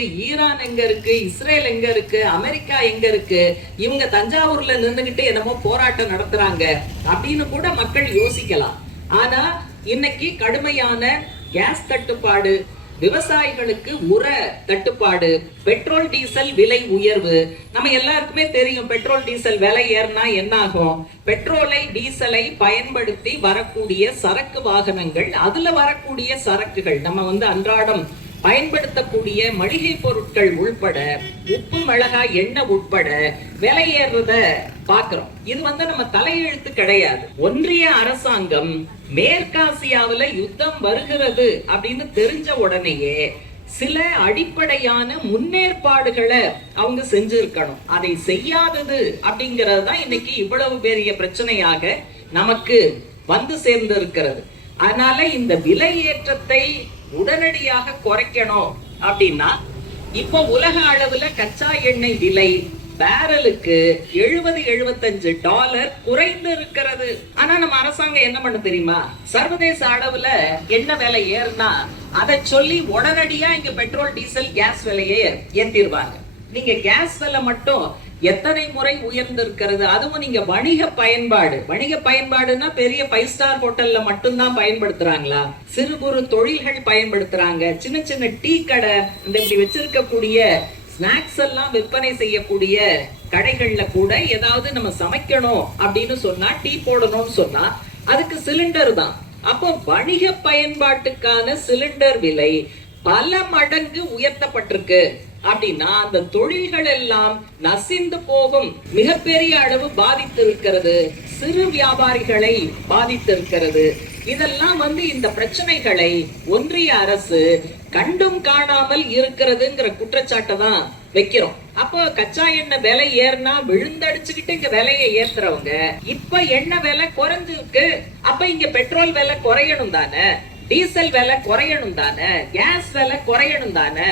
Iran எங்க இருக்கு, Israel எங்க இருக்கு, அமெரிக்கா எங்க இருக்கு, இவங்க தஞ்சாவூர்ல நின்றுகிட்டு என்னமோ போராட்டம் நடத்துறாங்க அப்படின்னு கூட மக்கள் யோசிக்கலாம். ஆனா இன்னைக்கு கடுமையான கேஸ் தட்டுப்பாடு, விவசாயிகளுக்கு உர தட்டுப்பாடு, பெட்ரோல் டீசல் விலை உயர்வு. நம்ம எல்லாருக்குமே தெரியும் பெட்ரோல் டீசல் விலை ஏறினா என்ன ஆகும். பெட்ரோலை டீசலை பயன்படுத்தி வரக்கூடிய சரக்கு வாகனங்கள், அதுல வரக்கூடிய சரக்குகள், நம்ம அன்றாடம் பயன்படுத்தக்கூடிய மளிகை பொருட்கள் உள்பட, உப்பு மிளகாய் எண்ணெய் உட்பட விலை ஏறுறத பாக்குறோம். இது நம்ம தலையெழுத்து கிடையாது. ஒன்றிய அரசாங்கம் மேற்காசியாவில யுத்தம் வருகிறது அப்படின்னு தெரிஞ்ச உடனேயே சில அடிப்படையான முன்னேற்பாடுகளை அவங்க செஞ்சிருக்கணும். அதை செய்யாதது அப்படிங்கிறது தான் இன்னைக்கு இவ்வளவு பெரிய பிரச்சனையாக நமக்கு வந்து சேர்ந்து இருக்கிறது. அதனால இந்த விலை ஏற்றத்தை உடனடியாக குறைக்கணும் அப்படின்னா, இப்போ உலக அளவுல கச்சா எண்ணெய் விலை பேரலுக்கு $70-75 குறைந்து இருக்கிறது. ஆனா நம்ம அரசாங்கம் என்ன பண்ண தெரியுமா, சர்வதேச அளவுல எண்ணெய் விலை ஏறினா அதை சொல்லி உடனடியா இங்க பெட்ரோல் டீசல் கேஸ் விலையை ஏற்றிடுவாங்க. நீங்க கேஸ் விலை மட்டும் எத்தனை முறை உயர்ந்திருக்கிறது. அதுவும் நீங்க வணிக பயன்பாடுனா பெரிய 5 ஸ்டார் ஹோட்டல்ல மட்டும்தான் பயன்படுத்துறாங்களா, சிறு குறு தொழில்கள் பயன்படுத்துறாங்க. சின்ன சின்ன டீ கடை, இந்த இப்படி வச்சிருக்கக்கூடிய ஸ்நாக்ஸ் எல்லாம் விற்பனை செய்யக்கூடிய கடைகள்ல கூட ஏதாவது நம்ம சமைக்கணும் அப்படின்னு சொன்னா, டீ போடணும்னு சொன்னா அதுக்கு சிலிண்டர் தான். அப்போ வணிக பயன்பாட்டுக்கான சிலிண்டர் விலை பல மடங்கு உயர்த்தப்பட்டிருக்கு அப்படின்னா அந்த தொழில்கள் எல்லாம் நசிந்து போகும். மிகப்பெரிய அளவு பாதித்திருக்கிறது, சிறு வியாபாரிகளை பாதித்திருக்கிறது. இதெல்லாம் இந்த பிரச்சனைகளை ஒன்றிய அரசு கண்டும் காணாமல் இருக்கிறதுங்கிற குற்றச்சாட்டை தான் வைக்கிறோம். அப்போ கச்சா எண்ணெய் விலை ஏறினா விழுந்தடிச்சுக்கிட்டு இங்க விலையை ஏத்துறவங்க, இப்ப எண்ணெய் விலை குறைஞ்சிருக்கு, அப்ப இங்க பெட்ரோல் விலை குறையணும் தானே, டீசல் விலை குறையணும் தானே, கேஸ் விலை குறையணும் தானே,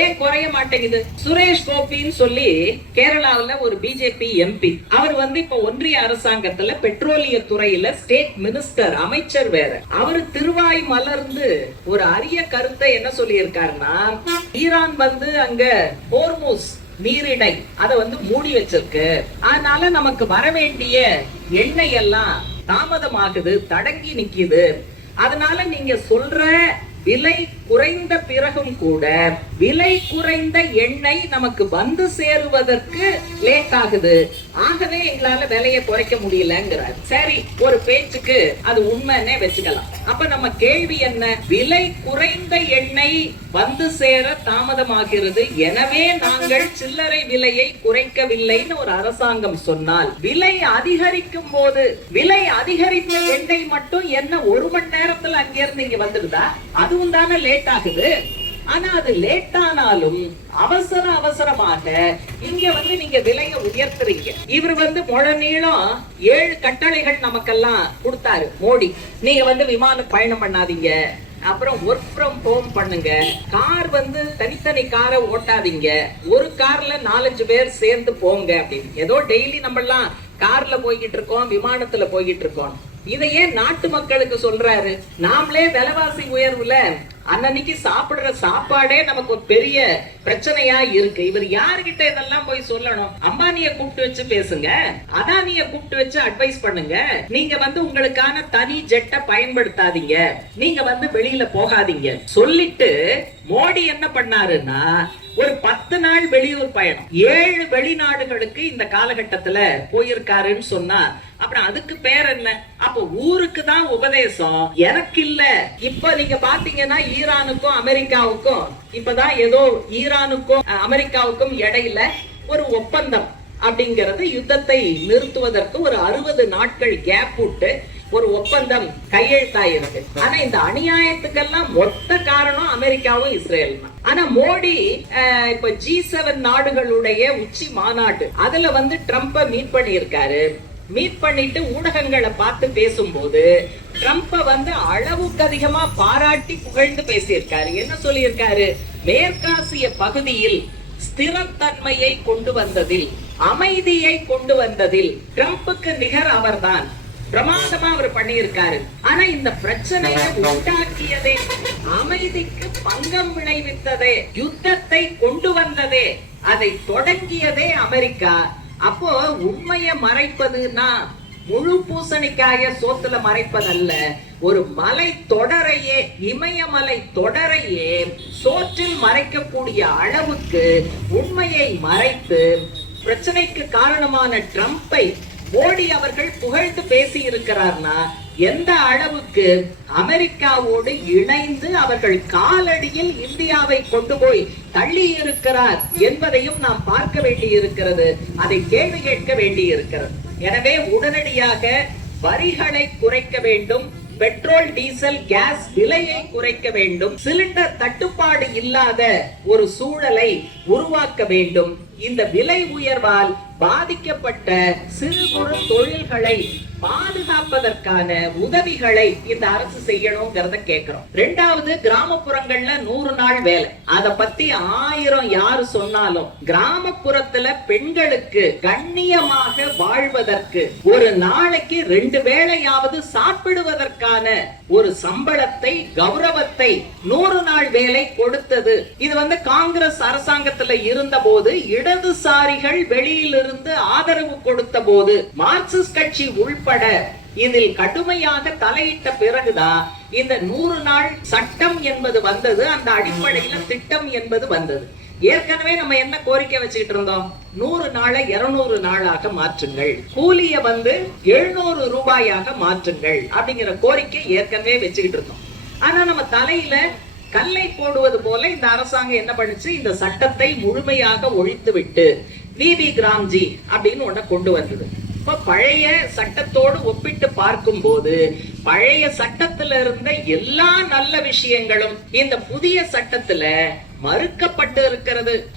ஏன் குறைய மாட்டேங்குது? சுரேஷ் கோபின்னு சொல்லி கேரளாவில் ஒரு பிஜேபி எம்பி, அவர் இப்ப ஒன்றிய அரசாங்கத்துல பெட்ரோலிய துறையில ஸ்டேட் மினிஸ்டர், அமைச்சர் வேற. அவர் திருவாய் மலர்ந்து ஒரு அரிய கருத்தை என்ன சொல்லி இருக்காருன்னா, ஈரான் அங்க ஹோர்முஸ் நீரிணை அதை மூடி வச்சிருக்கு, அதனால நமக்கு வர வேண்டிய எண்ணெய் எல்லாம் தாமதமாகுது, தடங்கி நிக்குது. அதனால நீங்க சொல்ற விலை குறைந்த பிறகும் கூட விலை குறைந்த எண்ணெய் நமக்கு வந்து சேருவதற்கு லேட் ஆகுது, ஆகவே எங்களால விலையை குறைக்க முடியலங்கிறார். சரி, ஒரு பேச்சுக்கு அது உண்மைன்னே வச்சுக்கலாம். அப்ப நம்ம கேள்வி என்ன, விலை குறைந்த எண்ணெய் வந்து சேர தாமதமாகிறது, எனவே நாங்கள் சில்லறை விலையை குறைக்கவில்லைன்னு ஒரு அரசாங்கம் சொன்னால், விலை அதிகரிக்கும் போது விலை அதிகரித்த எண்ணெய் மட்டும் என்ன ஒரு மணி நேரத்துல அங்கிருந்து இங்க வந்துடுதா? அதுவும் தானே லேட் ஆகுது. ஆனா அது லேட் ஆனாலும் அவசரமாக இங்க நீங்க விலையை உயர்த்துறீங்க. இவர் முழ நீளம் 7 கட்டளைகள் நமக்கெல்லாம் கொடுத்தாரு மோடி. நீங்க விமான பயணம் பண்ணாதீங்க, அப்புறம் ஒர்க் ஃப்ரம் ஹோம் பண்ணுங்க, கார் தனித்தனி காரை ஓட்டாதீங்க, ஒரு கார்ல 4-5 பேர் சேர்ந்து போங்க அப்படின்னு. ஏதோ டெய்லி நம்ம எல்லாம் கார்ல போய்கிட்டு இருக்கோம், விமானத்துல போய்கிட்டு இருக்கோம். இதை ஏன் நாட்டு மக்களுக்கு சொல்றாரு? நாமளே விலைவாசி உயர்வுல அன்னைக்கு சாப்பிடுற சாப்பாடே நமக்கு ஒரு பெரிய பிரச்சனையா இருக்கு. இவர் யாருகிட்ட இதெல்லாம் போய் சொல்லணும்? அம்பானிய கூப்பிட்டு வச்சு பேசுங்க, அதானிய கூப்பிட்டு வச்சு அட்வைஸ் பண்ணுங்க. நீங்க உங்களுக்கான தனி ஜெட்டை பயன்படுத்தாதீங்க, நீங்க வெளியில போகாதீங்க சொல்லிட்டு மோடி என்ன பண்ணாருன்னா, ஒரு 10 நாள் வெளியூர் பயணம் 7 வெளிநாடுகளுக்கு இந்த காலகட்டத்துல போயிருக்காருன்னு சொன்னா, அப்புறம் அதுக்கு பேர் என்ன? அப்ப ஊருக்கு தான் உபதேசம், எனக்கு இல்ல. இப்ப நீங்க பாத்தீங்கன்னா ஈரானுக்கும் அமெரிக்காவுக்கும் இப்பதான் ஏதோ ஈரானுக்கும் அமெரிக்காவுக்கும் இடையில ஒரு ஒப்பந்தம் அப்படிங்கிறது, யுத்தத்தை நிறுத்துவதற்கு ஒரு 60 நாட்கள் கேப் விட்டு ஒரு ஒப்பந்தம் கையெழுத்தாயிருக்கு. ஆனா இந்த அநியாயத்துக்கெல்லாம் மொத்த காரணம் அமெரிக்காவும் இஸ்ரேல் தான். ஆனா மோடி இப்ப G7 நாடுகளுடைய உச்சி மாநாடு அதுல ட்ரம்ப மீட் பண்ணியிருக்காரு. மீட் பண்ணிட்டு ஊடகங்களை பார்த்து பேசும்போது ட்ரம்ப அளவுக்கு அதிகமா பாராட்டி புகழ்ந்து பேசியிருக்காரு. என்ன சொல்லியிருக்காரு? மேற்காசிய பகுதியில் ஸ்திரத்தன்மையை கொண்டு வந்ததில், அமைதியை கொண்டு வந்ததில் ட்ரம்புக்கு நிகர் அவர்தான். பிரமாதமா அவர் பண்ணியிருக்காரு. ஆனா இந்த பிரச்சனையை உண்டாக்கியதே, அமைதிக்கு பங்கம் விளைவித்ததே, யுத்தத்தை கொண்டு வந்ததே, அதை தொடங்கியதே அமெரிக்கா. அப்போ உண்மையை மறைப்பதுன்னா முழு பூசணிக்காய சோத்துல மறைப்பதல்ல, ஒரு மலை தொடரையே, இமயமலை தொடரையே சோற்றில் மறைக்கக்கூடிய அளவுக்கு உண்மையை மறைத்து பிரச்சனைக்கு காரணமான ட்ரம்பை மோடி அவர்கள் புகழ்ந்து பேசி இருக்கிறார்னா எந்த அளவுக்கு அமெரிக்காவோடு இணைந்து அவர்கள் காலடியில் இந்தியாவை கொண்டு போய் தள்ளி இருக்கிறார் என்பதையும் நாம் பார்க்க வேண்டி இருக்கிறது. அதை கேள்வி கேட்க வேண்டி இருக்கிறது. எனவே உடனடியாக வரிகளை குறைக்க வேண்டும், பெட்ரோல் டீசல் கேஸ் விலையை குறைக்க வேண்டும், சிலிண்டர் தட்டுப்பாடு இல்லாத ஒரு சூழலை உருவாக்க வேண்டும். இந்த விலை உயர்வால் பாதிக்கப்பட்ட சிறு குறு தொழில்களை பாதுகாப்பதற்கான உதவிகளை இந்த அரசு செய்யணும்ங்கிறத கேட்கிறோம். ரெண்டாவது, கிராமப்புறங்கள்ல 100 நாள் வேலை. அத பத்தி 1000 யாரு சொன்னாலும் கிராமப்புறத்துல பெண்களுக்கு கண்ணியமாக வாழ்வதற்கு, ஒரு நாளைக்கு 2 வேளையாவது சாப்பிடுவதற்கான ஒரு சம்பளத்தை, கௌரவத்தை 100 நாள் வேலை கொடுத்தது. இது காங்கிரஸ் அரசாங்கத்துல இருந்த போது, இடதுசாரிகள் வெளியிலிருந்து ஆதரவு கொடுத்த போது, மார்க்சிஸ்ட் கட்சி உள்பட இதில் கடுமையாக தலையிட்ட பிறகுதான் இந்த 100 நாள் சட்டம் என்பது வந்தது. அந்த அடிப்படையில திட்டம் என்பது வந்தது. ஏற்கனவே நம்ம என்ன கோரிக்கை வச்சுக்கிட்டு இருந்தோம்? 100 நாளை 200 நாளாக மாற்றுங்கள், கூலிய 700 ரூபாயாக மாற்றுங்கள் அப்படிங்கிற கோரிக்கை ஏற்கனவே வச்சுக்கிட்டு இருந்தோம். ஆனா நம்ம தலையில கல்லை போடுவது போல இந்த அரசாங்கம் என்ன பண்ணுச்சு? இந்த சட்டத்தை முழுமையாக ஒழித்து விட்டு விவி கிராம்ஜி அப்படின்னு ஒண்ண கொண்டு வந்தது. இப்ப பழைய சட்டத்தோடு ஒப்பிட்டு பார்க்கும் போது பழைய சட்டத்துல இருந்த எல்லா நல்ல விஷயங்களும் இந்த புதிய சட்டத்துல மறுக்கப்பட்டு இருக்கிறது.